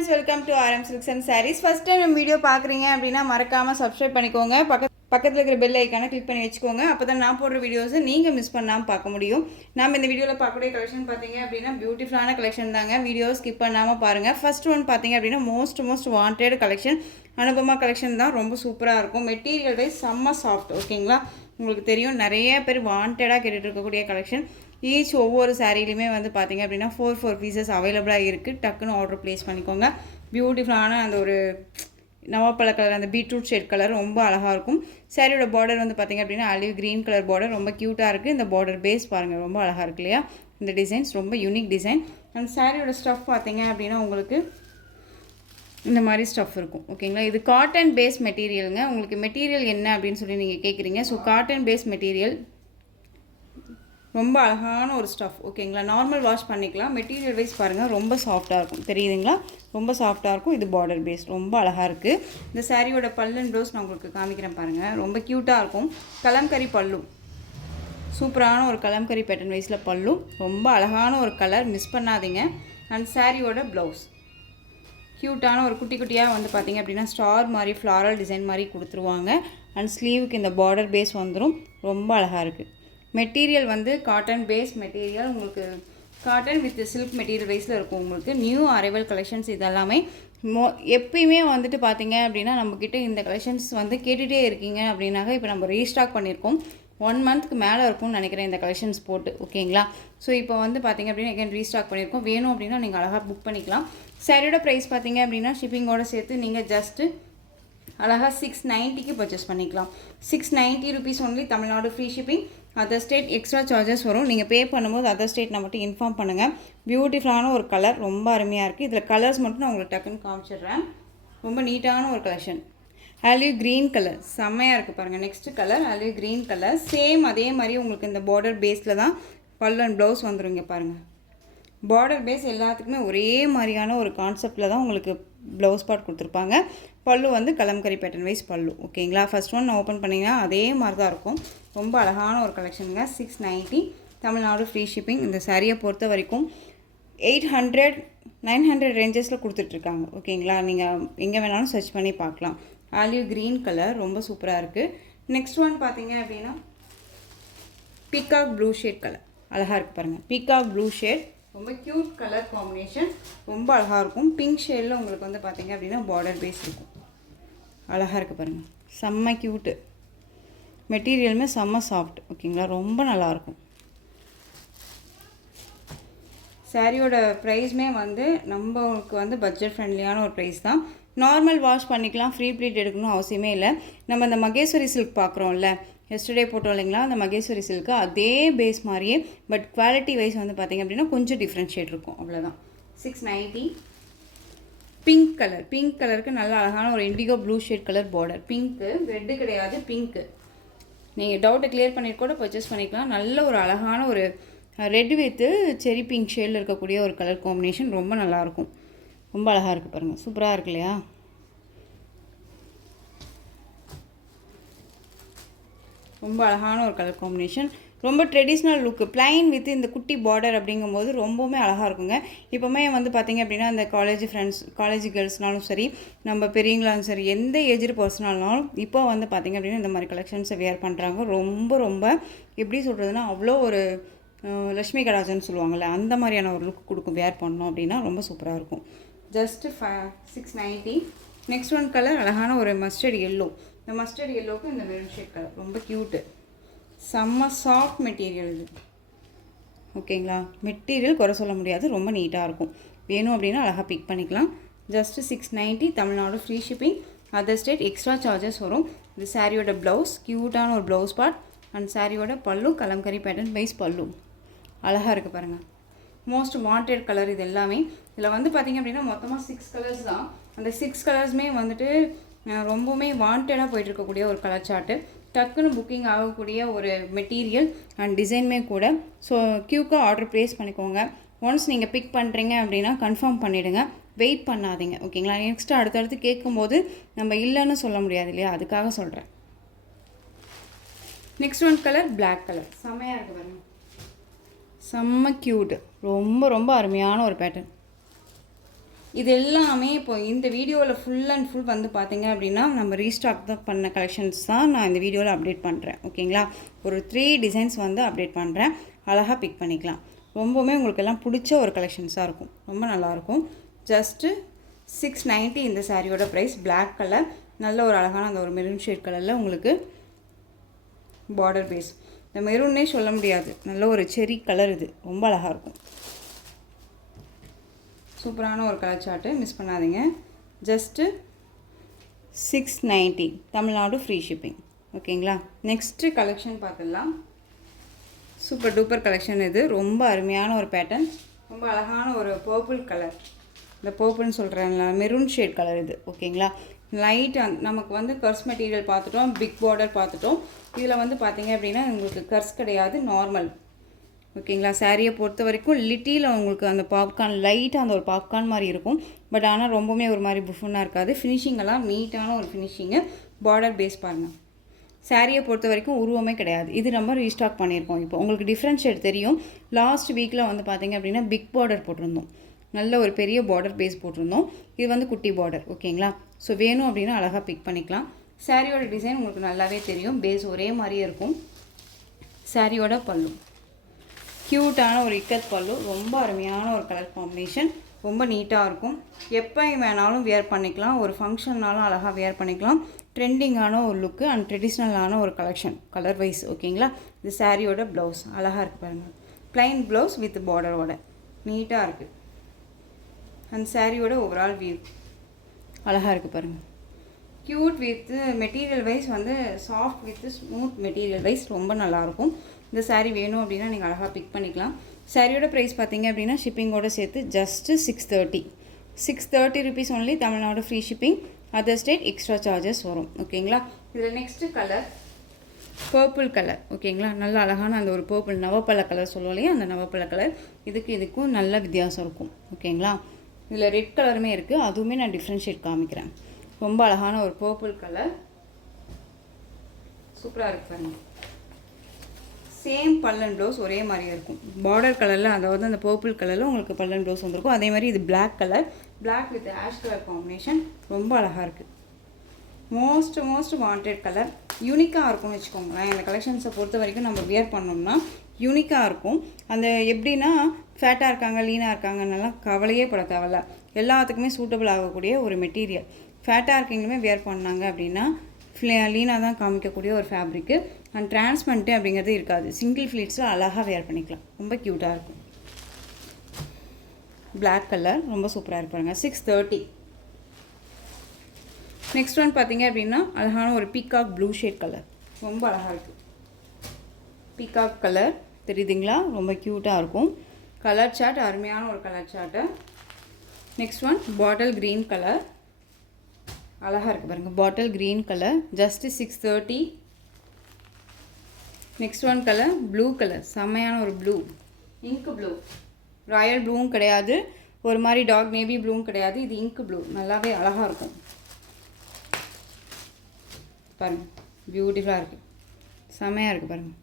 friends, welcome to RM Silks and Sarees. First time நம்ம video பார்க்குறீங்க அப்படின்னா மறக்காமல் சப்ஸ்கிரைப் பண்ணிக்கோங்க. பக்கத்தில் இருக்கிற பெல் ஐக்கானை கிளிக் பண்ணி வச்சுக்கோங்க. அப்போ தான் நான் போடுற வீடியோஸை நீங்கள் மிஸ் பண்ணாமல் பார்க்க முடியும். நம்ம இந்த வீடியோவில் பார்க்கக்கூடிய கலெக்ஷன் பார்த்தீங்க அப்படின்னா பியூட்டிஃபுல்லான கலெக்ஷன் தாங்க. வீடியோ ஸ்கிப் பண்ணாமல் பாருங்கள். ஃபர்ஸ்ட் ஒன் பார்த்தீங்க அப்படின்னா most wanted collection Anupama collection தான். ரொம்ப சூப்பராக இருக்கும். மெட்டீரியல் வைஸ் செம்ம சாஃப்ட். ஓகேங்களா, உங்களுக்கு தெரியும் நிறைய பேர் வாண்டடாக கேட்டுட்டு இருக்கக்கூடிய கலெக்ஷன். ஈச் ஒவ்வொரு சாரீலையுமே வந்து பார்த்திங்க அப்படின்னா 4 பீசஸ் அவைலபிளாக இருக்குது. டக்குன்னு ஆர்டர் ப்ளேஸ் பண்ணிக்கோங்க. பியூட்டிஃபுல்லான அந்த ஒரு நவாப்பழ கலர், அந்த பீட்ரூட் ஷேட் கலர் ரொம்ப அழகாக இருக்கும். சாரியோட பார்டர் வந்து பார்த்திங்க அப்படின்னா ஆலிவ் க்ரீன் கலர் பார்டர் ரொம்ப க்யூட்டாக இருக்குது. இந்த பார்டர் பேஸ் பாருங்கள், ரொம்ப அழகாக இருக்கு இல்லையா? இந்த டிசைன்ஸ் ரொம்ப யூனிக் டிசைன். அந்த சாரியோட ஸ்டஃப் பார்த்திங்க அப்படின்னா உங்களுக்கு இந்த மாதிரி ஸ்டஃப் இருக்கும். ஓகேங்களா, இது காட்டன் பேஸ் மெட்டீரியலுங்க. உங்களுக்கு மெட்டீரியல் என்ன அப்படின்னு சொல்லி நீங்கள் கேட்குறீங்க. ஸோ காட்டன் பேஸ் மெட்டீரியல், ரொம்ப அழகான ஒரு ஸ்டஃப். ஓகேங்களா, நார்மல் வாஷ் பண்ணிக்கலாம். மெட்டீரியல் வைஸ் பாருங்கள், ரொம்ப சாஃப்டாக இருக்கும். தெரியுதுங்களா, ரொம்ப சாஃப்டாக இருக்கும். இது பார்டர் பேஸ் ரொம்ப அழகாக இருக்குது. இந்த சாரியோட பல்லு அண்ட் ப்ளவுஸ் நான் உங்களுக்கு காமிக்கிறேன் பாருங்கள். ரொம்ப க்யூட்டாக இருக்கும். கலம்கரி பல்லு, சூப்பரான ஒரு கலம்கரி பேட்டர்ன் வைஸில் பல்லு, ரொம்ப அழகான ஒரு கலர், மிஸ் பண்ணாதீங்க. அண்ட் சாரியோட ப்ளவுஸ் க்யூட்டான ஒரு குட்டி குட்டியாக வந்து பார்த்திங்க அப்படின்னா ஸ்டார் மாதிரி ஃப்ளாரல் டிசைன் மாதிரி கொடுத்துருவாங்க. அண்ட் ஸ்லீவுக்கு இந்த பார்டர் பேஸ் வந்துடும். ரொம்ப அழகாக இருக்குது. மெட்டீரியல் வந்து காட்டன் பேஸ் மெட்டீரியல், உங்களுக்கு காட்டன் வித் சில்க் மெட்டீரியல் வைஸில் இருக்கும். உங்களுக்கு நியூ அரைவல் கலெக்ஷன்ஸ் இதெல்லாமே எப்பயுமே வந்துட்டு பார்த்தீங்க அப்படின்னா நம்மக்கிட்ட இந்த கலெக்ஷன்ஸ் வந்து கேட்டுகிட்டே இருக்கீங்க அப்படின்னாக்க இப்போ நம்ம ரீஸ்டாக் பண்ணியிருக்கோம். 1 மந்த்க்கு மேலே இருக்கும்னு நினைக்கிறேன் இந்த கலெக்ஷன்ஸ் போட்டு. ஓகேங்களா, ஸோ இப்போ வந்து பார்த்திங்க அப்படின்னா எகைன் ரீஸ்டாக் பண்ணியிருக்கோம். வேணும் அப்படின்னா நீங்கள் அழகாக புக் பண்ணிக்கலாம். சாரியோட ப்ரைஸ் பார்த்திங்க அப்படின்னா ஷிப்பிங்கோடு சேர்த்து நீங்கள் ஜஸ்ட்டு அழகாக 690க்கு பர்ச்சேஸ் பண்ணிக்கலாம். 690 rupees only. Tamil Nadu free shipping. Other state extra charges வரும். நீங்கள் பே பண்ணும்போது அதர் ஸ்டேட் நான் மட்டும் இன்ஃபார்ம் பண்ணுங்கள். பியூட்டிஃபுல்லான ஒரு கலர், ரொம்ப அருமையாக இருக்குது. இதில் கலர்ஸ் மட்டும் நான் உங்களுக்கு டக்குன்னு காமிச்சிடுறேன். ரொம்ப நீட்டான ஒரு கலெக்ஷன். ஆலிவ் க்ரீன் கலர் செம்மையாக இருக்குது பாருங்கள். Next colour olive green colour. Same அதே மாதிரி உங்களுக்கு இந்த பார்டர் பேஸில் தான் பல்லு அண்ட் ப்ளவுஸ் வந்துடுங்க பாருங்கள். பார்டர் பேஸ் எல்லாத்துக்குமே ஒரே மாதிரியான ஒரு கான்செப்டில் தான் உங்களுக்கு ப்ளவுஸ் பார்ட் கொடுத்துருப்பாங்க. பல்லு வந்து கலம்கரி பேட்டர்ன் வைஸ் பல்லு. ஓகேங்களா, ஃபஸ்ட் ஒன் ஓப்பன் பண்ணிங்கன்னா அதே மாதிரி தான் இருக்கும். ரொம்ப அழகான ஒரு கலெக்ஷனுங்க. 690 தமிழ்நாடு ஃப்ரீ ஷிப்பிங். இந்த சாரியை பொறுத்த வரைக்கும் 800 900 ரேஞ்சஸில் கொடுத்துட்ருக்காங்க. ஓகேங்களா, நீங்கள் எங்கே வேணாலும் சர்ச் பண்ணி பார்க்கலாம். ஆலிவ் க்ரீன் கலர் ரொம்ப சூப்பராக இருக்குது. நெக்ஸ்ட் ஒன் பார்த்தீங்க அப்படின்னா பீகாக் ப்ளூ ஷேட் கலர், அழகாக இருக்குது பாருங்கள். பீகாக் ப்ளூ ஷேட் ரொம்ப க்யூட் கலர் காம்பினேஷன், ரொம்ப அழகாக இருக்கும். பிங்க் ஷேடில் உங்களுக்கு வந்து பார்த்திங்க அப்படின்னா பார்டர் பேஸ் இருக்கும். அழகாக இருக்குது பாருங்கள், செம்ம க்யூட்டு. மெட்டீரியலுமே செம்ம சாஃப்ட். ஓகேங்களா, ரொம்ப நல்லாயிருக்கும். சாரியோட ப்ரைஸுமே வந்து நம்மளுக்கு வந்து பட்ஜெட் ஃப்ரெண்ட்லியான ஒரு ப்ரைஸ் தான். நார்மல் வாஷ் பண்ணிக்கலாம். ஃப்ரீ ப்ளீட் எடுக்கணும் அவசியமே இல்லை. நம்ம இந்த மகேஸ்வரி சில்க் பார்க்குறோம்ல, எஸ்டர்டே போட்டோம் இல்லைங்களா, அந்த மகேஸ்வரி சில்க்கு அதே பேஸ் மாதிரியே, பட் குவாலிட்டி வைஸ் வந்து பார்த்திங்க அப்படின்னா கொஞ்சம் டிஃப்ரென்ஷியேட் இருக்கும், அவ்வளோதான். 690. பிங்க் கலர், பிங்க் கலருக்கு நல்ல அழகான ஒரு indigo blue shade colour border. Pink, red கிடையாது, பிங்க்கு. நீங்கள் டவுட்டை கிளியர் பண்ணிட்டு கூட பர்ச்சேஸ் பண்ணிக்கலாம். நல்ல ஒரு அழகான ஒரு ரெட் வித்து செரி பிங்க் ஷேடில் இருக்கக்கூடிய ஒரு கலர் காம்பினேஷன், ரொம்ப நல்லாயிருக்கும். ரொம்ப அழகாக இருக்குது பாருங்கள், சூப்பராக இருக்கு இல்லையா? ரொம்ப அழகான ஒரு கலர் காம்பினேஷன், ரொம்ப ட்ரெடிஷ்னல் லுக்கு. பிளைன் வித் இந்த குட்டி பார்டர் அப்படிங்கும்போது ரொம்பவுமே அழகாக இருக்குங்க. இப்போமே வந்து பார்த்திங்க அப்படின்னா இந்த காலேஜ் ஃப்ரெண்ட்ஸ், காலேஜ் கேர்ள்ஸ்னாலும் சரி, நம்ம பெரியவங்களாலும் சரி, எந்த ஏஜ் பர்சனாலும் இப்போ வந்து பார்த்திங்க அப்படின்னா இந்த மாதிரி கலெக்ஷன்ஸை வேர் பண்ணுறாங்க. ரொம்ப எப்படி சொல்கிறதுனா அவ்வளோ ஒரு லக்ஷ்மி கடாஜன்னு சொல்லுவாங்கள்ல, அந்த மாதிரியான ஒரு லுக் கொடுக்கும். வேர் பண்ணோம் அப்படின்னா ரொம்ப சூப்பராக இருக்கும். ஜஸ்ட்டு 690. நெக்ஸ்ட் ஒன் கலர் அழகான ஒரு மஸ்டர்ட் எல்லோ. இந்த மஸ்டர்ட் எல்லோவுக்கு இந்த மெரூன் ஷேட் கலர் ரொம்ப க்யூட்டு. செம்ம சாஃப்ட் மெட்டீரியல் இது. ஓகேங்களா, மெட்டீரியல் குறை சொல்ல முடியாது, ரொம்ப நீட்டாக இருக்கும். வேணும் அப்படின்னா அழகாக பிக் பண்ணிக்கலாம். Just 690 Tamil Nadu free shipping. Other state extra charges வரும். இது சாரியோட ப்ளவுஸ், க்யூட்டான ஒரு ப்ளவுஸ் பார்ட். அண்ட் சாரியோட பல்லு கலம்கரி பேட்டர்ன் வைஸ் பல்லு, அழகாக இருக்குது பாருங்கள். மோஸ்ட் வாண்டட் கலர் இது எல்லாமே. இதில் வந்து பார்த்திங்க அப்படின்னா மொத்தமாக 6 கலர்ஸ் தான். அந்த 6 கலர்ஸுமே வந்துட்டு ரொம்பவுமே வாண்டடாக போயிட்டுருக்கக்கூடிய ஒரு கலர் சார்ட்டு. டக்குன்னு புக்கிங் ஆகக்கூடிய ஒரு மெட்டீரியல் அண்ட் டிசைனுமே கூட. ஸோ க்யூக்காக ஆர்டர் ப்ளேஸ் பண்ணிக்கோங்க. ஒன்ஸ் நீங்கள் பிக் பண்ணுறீங்க அப்படின்னா கன்ஃபார்ம் பண்ணிவிடுங்க, வெயிட் பண்ணாதீங்க. ஓகேங்களா, நெக்ஸ்ட்டு அடுத்தடுத்து கேட்கும்போது நம்ம இல்லைன்னு சொல்ல முடியாது இல்லையா, அதுக்காக சொல்கிறேன். Next one colour black colour, செம்மையாக இருக்குது பாருங்கள். செம்ம க்யூட்டு, ரொம்ப அருமையான ஒரு பேட்டர்ன். இது எல்லாமே இப்போ இந்த வீடியோவில் ஃபுல் அண்ட் ஃபுல் வந்து பார்த்தீங்க அப்படின்னா நம்ம ரீஸ்டாக் தான் பண்ண கலெக்ஷன்ஸ் தான் நான் இந்த வீடியோவில் அப்டேட் பண்ணுறேன். ஓகேங்களா, ஒரு 3 டிசைன்ஸ் வந்து அப்டேட் பண்ணுறேன். அழகாக பிக் பண்ணிக்கலாம். ரொம்பவுமே உங்களுக்கு எல்லாம் பிடிச்ச ஒரு கலெக்ஷன்ஸாக இருக்கும். ரொம்ப நல்லாயிருக்கும். ஜஸ்ட்டு 690 இந்த சாரியோட ப்ரைஸ். பிளாக் கலர், நல்ல ஒரு அழகான அந்த ஒரு மெரூன் ஷேட் கலரில் உங்களுக்கு பார்டர் பேஸ். இந்த மெரூன்னே சொல்ல முடியாது, நல்ல ஒரு செரி கலர். இது ரொம்ப அழகாக இருக்கும். சூப்பரான ஒரு கலர் சார்ட்டு, மிஸ் பண்ணாதீங்க. Just 690, Tamil Nadu free shipping. ஓகேங்களா, நெக்ஸ்ட்டு கலெக்ஷன் பார்த்துடலாம். சூப்பர் டூப்பர் கலெக்ஷன் இது. ரொம்ப அருமையான ஒரு பேட்டர்ன், ரொம்ப அழகான ஒரு பர்பிள் கலர். இந்த பர்பிள்னு சொல்கிறாங்களா, மெரூன் ஷேட் கலர் இது. ஓகேங்களா, லைட் நமக்கு வந்து கர்ஸ் மெட்டீரியல் பார்த்துட்டோம், பிக் பார்டர் பார்த்துட்டோம். இதில் வந்து பார்த்தீங்க அப்படின்னா உங்களுக்கு கர்ஸ் கிடையாது, நார்மல். ஓகேங்களா, சாரியை பொறுத்த வரைக்கும் லிட்டியில் உங்களுக்கு அந்த பாப்கார்ன் லைட்டாக அந்த ஒரு பாப்கார்ன் மாதிரி இருக்கும். பட் ஆனால் ரொம்பவுமே ஒரு மாதிரி புஃபுன்னாக இருக்காது. ஃபினிஷிங்கெல்லாம் நீட்டான ஒரு ஃபினிஷிங்கு. பார்டர் பேஸ் பாருங்கள். சாரியை பொறுத்த வரைக்கும் உருவமே கிடையாது. இது நம்ம ரீஸ்டாக் பண்ணியிருக்கோம். இப்போ உங்களுக்கு டிஃப்ரென்ஷியேட் தெரியும். லாஸ்ட் வீக்கில் வந்து பார்த்தீங்க அப்படின்னா பிக் பார்டர் போட்டிருந்தோம், நல்ல ஒரு பெரிய பார்டர் பேஸ் போட்டிருந்தோம். இது வந்து குட்டி பார்டர். ஓகேங்களா, ஸோ வேணும் அப்படின்னா அழகாக பிக் பண்ணிக்கலாம். சாரியோட டிசைன் உங்களுக்கு நல்லாவே தெரியும். பேஸ் ஒரே மாதிரியே இருக்கும். சாரியோட பல்லு க்யூட்டான ஒரு இக்கத் பல்லு. ரொம்ப அருமையான ஒரு கலர் காம்பினேஷன். ரொம்ப நீட்டாக இருக்கும். எப்போ வேணாலும் வியர் பண்ணிக்கலாம். ஒரு ஃபங்க்ஷன்னாலும் அழகாக வியர் பண்ணிக்கலாம். ட்ரெண்டிங்கான ஒரு லுக்கு அண்ட் ட்ரெடிஷ்னலான ஒரு கலெக்ஷன் கலர் வைஸ். ஓகேங்களா, இது சாரியோட ப்ளவுஸ் அழகாக இருக்குது பாருங்கள். ப்ளைன் ப்ளவுஸ் வித் பார்டரோட நீட்டாக இருக்குது. அந்த சாரியோட ஓவரால் வியூ அழகாக இருக்குது பாருங்கள். க்யூட் வித் மெட்டீரியல் வைஸ் வந்து soft with smooth material wise ரொம்ப நல்லாயிருக்கும். இந்த சாரீ வேணும் அப்படின்னா நீங்கள் அழகாக பிக் பண்ணிக்கலாம். சாரியோட ப்ரைஸ் பார்த்தீங்க அப்படின்னா ஷிப்பிங்கோடு சேர்த்து just 630 rupees only. Tamil Nadu free shipping, other state extra charges வரும். ஓகேங்களா, இதில் நெக்ஸ்ட்டு கலர் பர்பிள் கலர். ஓகேங்களா, நல்ல அழகான அந்த ஒரு பர்பிள் நவப்பழ கலர் சொல்லுவோம் இல்லையா, அந்த நவப்பழ கலர். இதுக்கும் நல்ல வித்தியாசம் இருக்கும். ஓகேங்களா, இதில் ரெட் கலருமே இருக்குது, அதுவுமே நான் டிஃப்ரென்ஷியேட் காமிக்கிறேன். ரொம்ப அழகான ஒரு பர்பிள் கலர், சூப்பராக இருக்கு பாருங்க. சேம் பல்லன் ப்ளவுஸ் ஒரே மாதிரியே இருக்கும். பார்டர் கலரில், அதாவது அந்த பர்பிள் கலரில் உங்களுக்கு பல்லன் ப்ளவுஸ் வந்துருக்கும். அதே மாதிரி இது black colour, black with ash colour combination. ரொம்ப அழகாக இருக்குது. Most wanted colour. யூனிக்காக இருக்கும்னு வச்சுக்கோங்களேன். இந்த கலெக்ஷன்ஸை பொறுத்த வரைக்கும் நம்ம வியர் பண்ணோம்னா யூனிக்காக இருக்கும். அந்த எப்படின்னா ஃபேட்டாக இருக்காங்க, லீனாக இருக்காங்கன்னெல்லாம் கவலையே பட தேவையில்ல. எல்லாத்துக்குமே சூட்டபிள் ஆகக்கூடிய ஒரு மெட்டீரியல். ஃபேட்டாக இருக்கீங்களுமே வியர் பண்ணாங்க அப்படின்னா லீனாக தான் காமிக்கக்கூடிய ஒரு ஃபேப்ரிக்கு. அண்ட் டிரான்ஸ்பரண்ட்டு அப்படிங்கிறது இருக்காது. சிங்கிள் ஃப்ளீட்ஸில் அழகாக வியர் பண்ணிக்கலாம். ரொம்ப க்யூட்டாக இருக்கும். பிளாக் கலர் ரொம்ப சூப்பராக இருப்பாங்க. 630. நெக்ஸ்ட் ஒன் பார்த்தீங்க அப்படின்னா அழகான ஒரு பீகாக் ப்ளூ ஷேட் கலர். ரொம்ப அழகாக இருக்குது. பீகாக் கலர் தெரியுதுங்களா, ரொம்ப க்யூட்டாக இருக்கும். கலர் சார்ட் அருமையான ஒரு colour chart. Next one bottle green colour. அழகாக இருக்குது பாருங்கள். Bottle green colour just 630. Next one colour blue colour, செம்மையான ஒரு ப்ளூ, இங்கு ப்ளூ. ராயல் ப்ளூவும் கிடையாது, ஒரு மாதிரி டார்க் நேவி ப்ளூவும் கிடையாது. இது இங்கு ப்ளூ. நல்லாவே அழகாக இருக்கும் பாருங்கள். பியூட்டிஃபுல்லாக இருக்குது, செம்மையாக இருக்குது பாருங்கள்.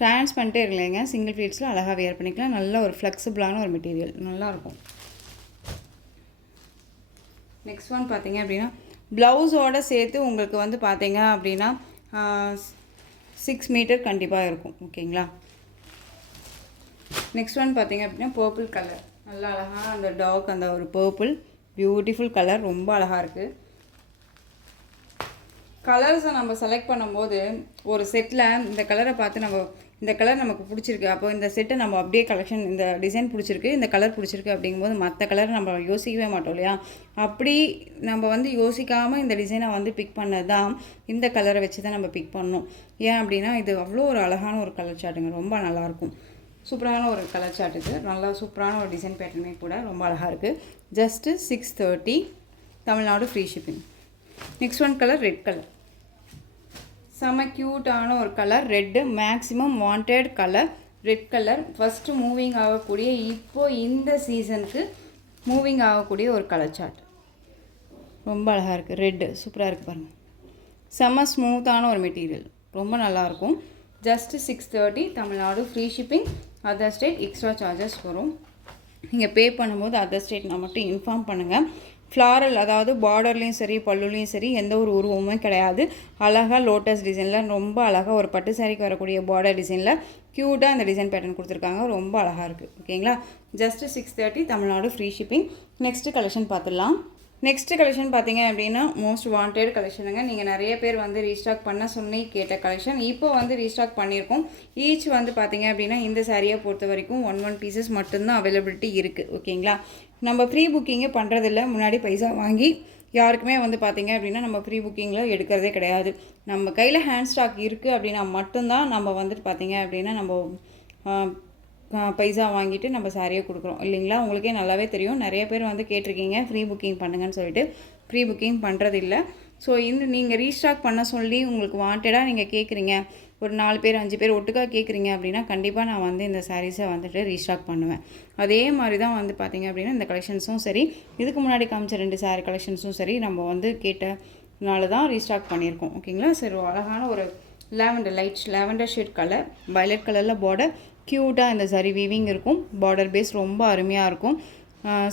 டிரான்ஸ்பரண்ட்டே இல்லைங்க. சிங்கிள் ஃப்ளீட்ஸில் அழகாக வியர் பண்ணிக்கலாம். நல்ல ஒரு ஃப்ளெக்சிபிளான ஒரு மெட்டீரியல், நல்லாயிருக்கும். நெக்ஸ்ட் ஒன் பார்த்தீங்க அப்படின்னா ப்ளவுஸோடு சேர்த்து உங்களுக்கு வந்து பார்த்தீங்க அப்படின்னா 6 மீட்டர் கண்டிப்பாக இருக்கும். ஓகேங்களா, நெக்ஸ்ட் ஒன் பார்த்தீங்க அப்படின்னா பர்பிள் கலர். நல்லா அழகான அந்த டார்க் அந்த ஒரு பர்பிள் பியூட்டிஃபுல் கலர். ரொம்ப அழகாக இருக்குது. கலர்ஸை நம்ம செலக்ட் பண்ணும்போது ஒரு செட்டில் இந்த கலரை பார்த்து இந்த கலர் நமக்கு பிடிச்சிருக்கு, அப்போ இந்த செட்டை நம்ம அப்படியே கலெக்ஷன், இந்த டிசைன் பிடிச்சிருக்கு, இந்த கலர் பிடிச்சிருக்கு அப்படிங்கும்போது மற்ற கலர் நம்ம யோசிக்கவே மாட்டோம் இல்லையா. அப்படி நம்ம வந்து யோசிக்காமல் இந்த டிசைனை வந்து பிக் பண்ணது தான். இந்த கலரை வச்சு தான் நம்ம பிக் பண்ணோம். ஏன் அப்படின்னா இது அவ்வளோ ஒரு அழகான ஒரு கலர் சார்ட்டுங்க. ரொம்ப நல்லாயிருக்கும். சூப்பரான ஒரு கலர் சார்ட் இது. நல்லா சூப்பரான ஒரு டிசைன் பேட்டர்னுமே கூட ரொம்ப அழகாக இருக்குது. Just 630. Tamil Nadu free shipping. Next one colour red colour. செம்ம க்யூட்டான ஒரு colour. Red maximum wanted colour. Red colour first moving ஆகக்கூடிய, இப்போது இந்த சீசனுக்கு மூவிங் ஆகக்கூடிய ஒரு கலர் சார்ட். ரொம்ப அழகாக இருக்குது. ரெட்டு சூப்பராக இருக்குது பாருங்கள். செம்ம ஸ்மூத்தான ஒரு மெட்டீரியல், ரொம்ப நல்லாயிருக்கும். Just 630. Tamil Nadu free shipping, other state extra charges வரும். நீங்கள் பே பண்ணும்போது அதர் ஸ்டேட் நான் மட்டும் இன்ஃபார்ம் பண்ணுங்கள். ஃப்ளாரல் அதாவது பார்டர்லேயும் சரி பல்லுலேயும் சரி எந்த ஒரு உருவமுமே கிடையாது. அழகாக லோட்டஸ் டிசைனில் ரொம்ப அழகாக ஒரு பட்டு சாரிக்கு வரக்கூடிய பார்டர் டிசைனில் க்யூட்டாக அந்த டிசைன் பேட்டர்ன் கொடுத்துருக்காங்க. ரொம்ப அழகாக இருக்குது. ஓகேங்களா, just 630 Tamil Nadu free shipping. Next collection பார்த்துடலாம். நெக்ஸ்ட்டு கலெக்ஷன் பார்த்தீங்க அப்படின்னா மோஸ்ட் வாண்டட் கலெக்ஷனுங்க. நீங்கள் நிறைய பேர் வந்து ரீஸ்டாக் பண்ண சொல்லி கேட்ட கலெக்ஷன் இப்போ வந்து ரீஸ்டாக் பண்ணியிருக்கோம். ஈச் வந்து பார்த்தீங்க அப்படின்னா இந்த சாரியை பொறுத்த வரைக்கும் 1 பீசஸ் மட்டும்தான் அவைலபிலிட்டி இருக்குது. ஓகேங்களா, நம்ம ப்ரீ புக்கிங்கே பண்ணுறதில்ல. முன்னாடி பைசா வாங்கி யாருக்குமே வந்து பார்த்தீங்க அப்படின்னா நம்ம ப்ரீ புக்கிங்கில் எடுக்கிறதே கிடையாது. நம்ம கையில் ஹேண்ட் ஸ்டாக் இருக்குது அப்படின்னா மட்டும்தான் நம்ம வந்துட்டு பார்த்தீங்க அப்படின்னா நம்ம பைசா வாங்கிட்டு நம்ம சாரியை கொடுக்குறோம் இல்லைங்களா. உங்களுக்கே நல்லாவே தெரியும். நிறைய பேர் வந்து கேட்டிருக்கீங்க ஃப்ரீ புக்கிங் பண்ணுங்கன்னு சொல்லிட்டு. ப்ரீ புக்கிங் பண்ணுறதில்ல. ஸோ நீங்கள் ரீஸ்டாக் பண்ண சொல்லி உங்களுக்கு வாண்டடாக நீங்கள் கேட்குறீங்க, ஒரு 4 பேர் 5 பேர் ஒட்டுக்காக கேட்குறீங்க அப்படின்னா கண்டிப்பாக நான் வந்து இந்த சாரீஸை வந்துட்டு ரீஸ்டாக் பண்ணுவேன். அதே மாதிரி தான் வந்து பார்த்திங்க அப்படின்னா இந்த கலெக்ஷன்ஸும் சரி, இதுக்கு முன்னாடி காமிச்ச 2 சாரீ கலெக்ஷன்ஸும் சரி நம்ம வந்து கேட்டனால தான் ரீஸ்டாக் பண்ணியிருக்கோம். ஓகேங்களா. சரி, அழகான ஒரு லேவெண்டர் ஷேட் கலர், வயலட் கலரில் பார்டர், க்யூட்டாக இந்த சரி வீவிங் இருக்கும். பார்டர் பேஸ் ரொம்ப அருமையாக இருக்கும்.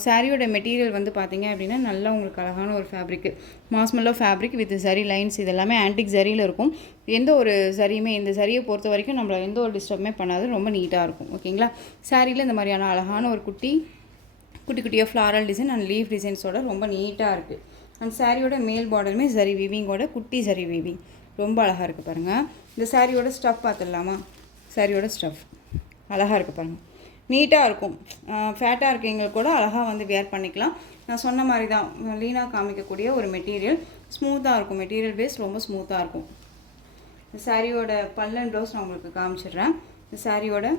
சாரியோட மெட்டீரியல் வந்து பார்த்திங்க அப்படின்னா நல்லா உங்களுக்கு அழகான ஒரு ஃபேப்ரிக்கு, மாஸ்மெல்லோ ஃபேப்ரிக் வித் சரி லைன்ஸ், இது எல்லாமே ஆன்டிக் சரியில் இருக்கும். எந்த ஒரு சரியுமே இந்த சரியை பொறுத்த வரைக்கும் நம்மளை எந்த ஒரு டிஸ்டர்புமே பண்ணாது. ரொம்ப நீட்டாக இருக்கும். ஓகேங்களா. சாரியில் இந்த மாதிரியான அழகான ஒரு குட்டி குட்டியாக ஃப்ளாரல் டிசைன் அண்ட் லீஃப் டிசைன்ஸோட ரொம்ப நீட்டாக இருக்குது. அண்ட் சாரியோட மேல் பார்டருமே சரி வீவிங்கோட குட்டி சரி வீவிங் ரொம்ப அழகாக இருக்குது பாருங்கள். இந்த சாரியோட ஸ்டஃப் பார்த்துடலாமா. சாரியோட ஸ்டஃப் அழகாக இருக்குது பாருங்கள், நீட்டாக இருக்கும். ஃபேட்டாக இருக்கவங்களுக்கு கூட அழகாக வந்து வேர் பண்ணிக்கலாம். நான் சொன்ன மாதிரி தான் லீனாக காமிக்கக்கூடிய ஒரு மெட்டீரியல், ஸ்மூத்தாக இருக்கும். மெட்டீரியல் பேஸ் ரொம்ப ஸ்மூத்தாக இருக்கும். இந்த சாரியோட பல்லு அண்ட் ப்ளவுஸ் நான் உங்களுக்கு காமிச்சிடுறேன். இந்த சாரியோட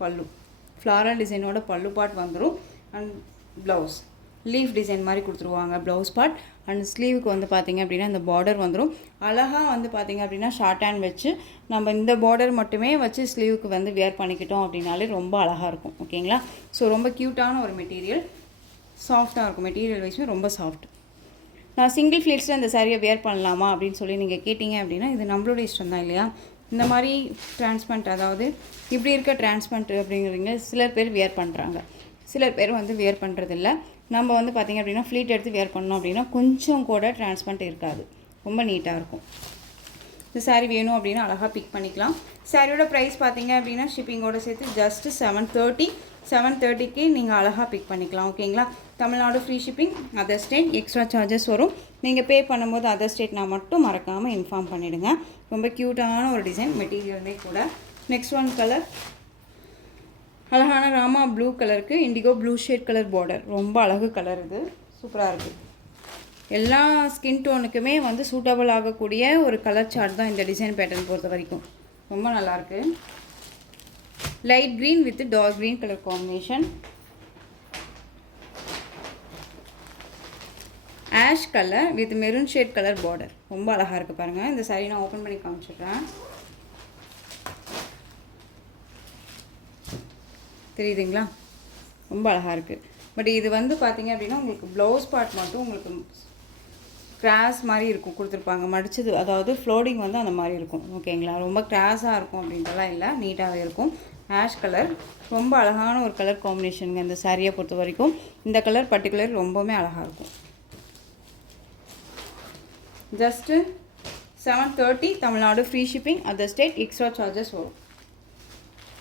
பல்லு ஃப்ளாரல் டிசைனோட பல்லு பார்ட் வந்துடும். அண்ட் ப்ளவுஸ் லீஃப் டிசைன் மாதிரி கொடுத்துருவாங்க ப்ளவுஸ் பார்ட். அண்ட் ஸ்லீவுக்கு வந்து பார்த்திங்க அப்படின்னா இந்த பார்டர் வந்துடும். அழகாக வந்து பார்த்திங்க அப்படின்னா ஷார்ட் ஹேண்ட் வச்சு நம்ம இந்த பார்டர் மட்டுமே வச்சு ஸ்லீவுக்கு வந்து வேர் பண்ணிக்கிட்டோம் அப்படின்னாலே ரொம்ப அழகாக இருக்கும். ஓகேங்களா. ஸோ ரொம்ப க்யூட்டான ஒரு மெட்டீரியல், சாஃப்டாக இருக்கும். மெட்டீரியல் வைஸுமே ரொம்ப சாஃப்ட். நான் சிங்கிள் ஃப்ளீட்ஸில் இந்த சாரியை வேர் பண்ணலாமா அப்படின்னு சொல்லி நீங்கள் கேட்டிங்க அப்படின்னா இது நம்மளோட இஷ்டம் தான் இல்லையா. இந்த மாதிரி டிரான்ஸ்பரண்ட், அதாவது இப்படி இருக்க டிரான்ஸ்பரண்ட் அப்படிங்கிறீங்க சிலர் பேர் வேர் பண்ணுறாங்க, சிலர் பேர் வந்து வேர் பண்ணுறதில்ல. நம்ம வந்து பார்த்திங்க அப்படின்னா ஃப்ளீட் எடுத்து வேர் பண்ணோம் அப்படின்னா கொஞ்சம் கூட டிரான்ஸ்பரண்ட் இருக்காது, ரொம்ப நீட்டாக இருக்கும். இந்த சாரீ வேணும் அப்படின்னா அழகாக பிக் பண்ணிக்கலாம். சாரியோட ப்ரைஸ் பார்த்திங்க அப்படின்னா ஷிப்பிங்கோடு சேர்த்து ஜஸ்ட்டு 730க்கு நீங்கள் அழகாக பிக் பண்ணிக்கலாம். ஓகேங்களா. Tamil Nadu free shipping, other state extra charges வரும். நீங்கள் பே பண்ணும்போது அதர் ஸ்டேட்னா மட்டும் மறக்காமல் இன்ஃபார்ம் பண்ணிவிடுங்க. ரொம்ப க்யூட்டான ஒரு டிசைன், மெட்டீரியலுமே கூட. நெக்ஸ்ட் ஒன் கலர் அழகான ராமா ப்ளூ கலருக்கு indigo blue shade colour border, ரொம்ப அழகு கலர். இது சூப்பராக இருக்குது. எல்லா ஸ்கின் டோனுக்குமே வந்து சூட்டபிள் ஆகக்கூடிய ஒரு கலர் சார்ட் தான் இந்த டிசைன் பேட்டர்ன் பொறுத்த வரைக்கும். ரொம்ப நல்லாயிருக்கு. Light green with dark green colour combination, ash colour with maroon shade colour border, ரொம்ப அழகாக இருக்குது பாருங்கள். இந்த சாரீ நான் ஓப்பன் பண்ணி காமிச்சிடுறேன். தெரியுதுங்களா, ரொம்ப அழகாக இருக்குது. பட் இது வந்து பார்த்திங்க அப்படின்னா உங்களுக்கு ப்ளவுஸ் பார்ட் மட்டும் உங்களுக்கு கிராஸ் மாதிரி இருக்கும் கொடுத்துருப்பாங்க, மடிச்சது, அதாவது ஃப்ளோடிங் வந்து அந்த மாதிரி இருக்கும். ஓகேங்களா. ரொம்ப கிராஸாக இருக்கும் அப்படின்றலாம் இல்லை, நீட்டாகவே இருக்கும். ஆஷ் கலர் ரொம்ப அழகான ஒரு கலர் காம்பினேஷனுங்க இந்த சாரியை பொறுத்த வரைக்கும். இந்த கலர் பர்டிகுலர் ரொம்பவுமே அழகாக இருக்கும். Just 730 Tamil Nadu free shipping, other state extra charges வரும்.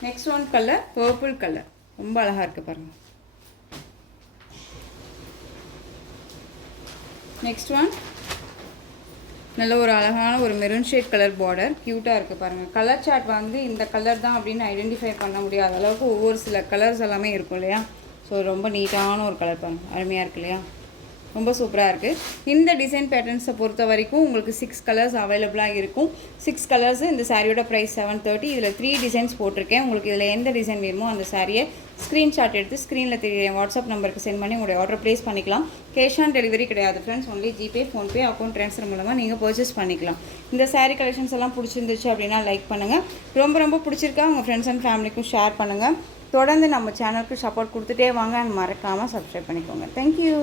Next one colour purple colour, ரொம்ப அழகாக இருக்குது பாருங்கள். நெக்ஸ்ட் ஒன் நல்ல ஒரு அழகான ஒரு மெரூன் ஷேட் கலர் பார்டர், க்யூட்டாக இருக்குது பாருங்கள். கலர் சார்ட் வந்து இந்த கலர் தான் அப்படின்னு ஐடென்டிஃபை பண்ண முடியாத அளவுக்கு ஒவ்வொரு சில கலர்ஸ் எல்லாமே இருக்கும் இல்லையா. ஸோ ரொம்ப நீட்டான ஒரு கலர் பாருங்கள், அருமையாக இருக்குது இல்லையா. ரொம்ப சூப்பராக இருக்குது. இந்த டிசைன் பேட்டர்ன்ஸை பொறுத்த வரைக்கும் உங்களுக்கு 6 கலர்ஸ் அவைலபிளாக இருக்கும். 6 கலர்ஸ். இந்த சாரியோட ப்ரைஸ் 730. இதில் 3 டிசைன்ஸ் போட்டிருக்கேன். உங்களுக்கு இதில் எந்த டிசைன் வேணுமோ அந்த சாரியை ஸ்க்ரீன்ஷாட் எடுத்து ஸ்க்ரீனில் தெரிய வாட்ஸ்அப் நம்பருக்கு சென்ட் பண்ணி உங்களுடைய ஆர்டர் ப்ளேஸ் பண்ணிக்கலாம். கேஷ் ஆன் டெலிவரி கிடையாது friends, only GPay, PhonePe, account transfer மூலமாக நீங்கள் பர்ச்சேஸ் பண்ணிக்கலாம். இந்த சாரீ கலெக்ஷன்ஸ் எல்லாம் பிடிச்சிருந்துச்சு அப்படின்னா லைக் பண்ணுங்கள். ரொம்ப பிடிச்சிருக்கா உங்கள் ஃப்ரெண்ட்ஸ் அண்ட் ஃபேமிலிக்கும் ஷேர் பண்ணுங்கள். தொடர்ந்து நம்ம சேனலுக்கு சப்போர்ட் கொடுத்துட்டே வாங்க. மறக்காமல் சப்ஸ்கிரைப் பண்ணிக்கோங்க. தேங்க்யூ.